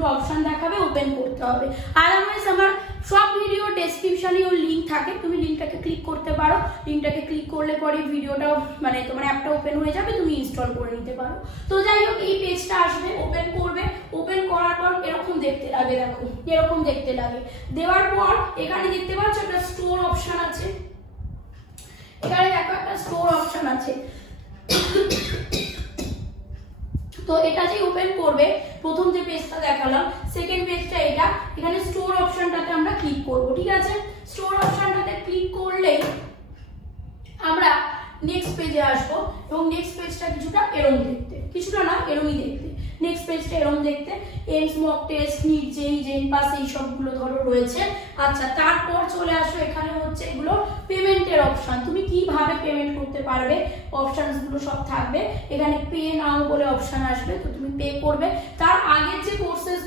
Option দেখাবে, open করতে হবে। আদারওয়াইজ আমার সব ভিডিও ডেসক্রিপশনে ওর লিঙ্ক থাকে, তুমি লিঙ্কটাকে ক্লিক করতে পারো। লিঙ্কটাকে ক্লিক করলে পরে ভিডিওটাও মানে তোমার অ্যাপটা ওপেন হয়ে যাবে, তুমি ইনস্টল করে নিতে পারো। তো যাই হোক, এই পেজটা আসবে, ওপেন করবে। ওপেন করার পর এরকম দেখতে লাগে, দেখো এরকম দেখতে লাগে। দেওয়ার পর এখানে দেখতে পাচ্ছ একটা স্টোর অপশন আছে, এখানে দেখো একটা স্টোর অপশন আছে। তো এটা যে ওপেন করবে, প্রথম যে পেজটা দেখালাম, সেকেন্ড পেজটা এটা, এখানে স্টোর অপশনটাতে আমরা ক্লিক করব, ঠিক আছে। স্টোর অপশনটাতে ক্লিক করলে আমরা নেক্সট পেজে আসবো, এবং নেক্সট পেজটা কিছুটা এরকম দেখতে, কিছুটা না এরকমই দেখতে। নেক্সট পেজটা এরকম দেখতে, এইমস, মক টেস্ট, নিট, জেই, জেন পাস এই সবগুলো ধরো রয়েছে। আচ্ছা, তারপর চলে আসো, এখানে হচ্ছে এগুলো পেমেন্টের অপশন, তুমি কিভাবে পেমেন্ট করতে পারবে অপশনস গুলো সব থাকবে। এখানে পে নাও বলে অপশন আসবে, তো তুমি পে করবে। তার আগের যে কোর্সেস